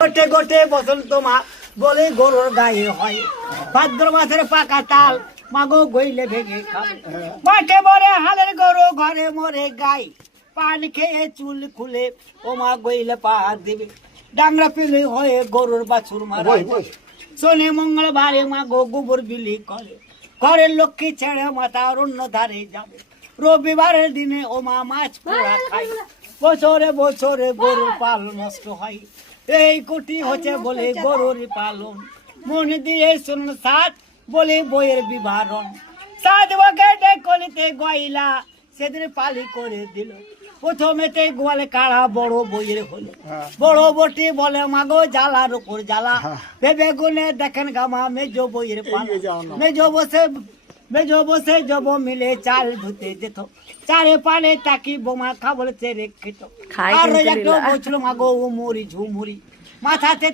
গোটে গোটে বসন্ত মা বলে গরুর গায়ে হয়, ভাদ্র মাসের পাকা তাল মাগো গইলে ভেঙে খাবে। মাঠে মরে হালের গরু ঘরে মরে গাই, পান খেয়ে চুল খুলে ও মা গইলে পা দিবে। ডাংরা পিলি হয়ে গরুর বাছুর মারা যায়। শনি মঙ্গলবারে মাগো গোবর বিলি করে, ঘরের লক্ষ্মী ছেড়ে মাথা অন্য ধারে যাবে। রবিবারের দিনে ও মা মাছ পোড়া খায়, বছরে বছরে গরুর পাল নষ্ট হয়। এই কোটি হচ্ছে বলে গরুর পালন, মন দিয়ে শুন সাত বলে বইয়ের বিভারণ। সাত বকেটে কলিতে গয়লা সেদিন পালি করে দিল, প্রথমেতে গোয়ালে কাড়া বড় বইয়ের হলো। বড় বটি বলে মাগো জ্বালার উপর জ্বালা, ভেবে গুনে দেখেন গামা মেজ বইয়ের পালা। মেজ বসে জব মিলে চাল ধুতে যেত, চারে পানে তাকি বোমা খাবল চেরে খেত। আর একটা বলছিল মাগো মুড়ি ঝুমুরি, মাথাতে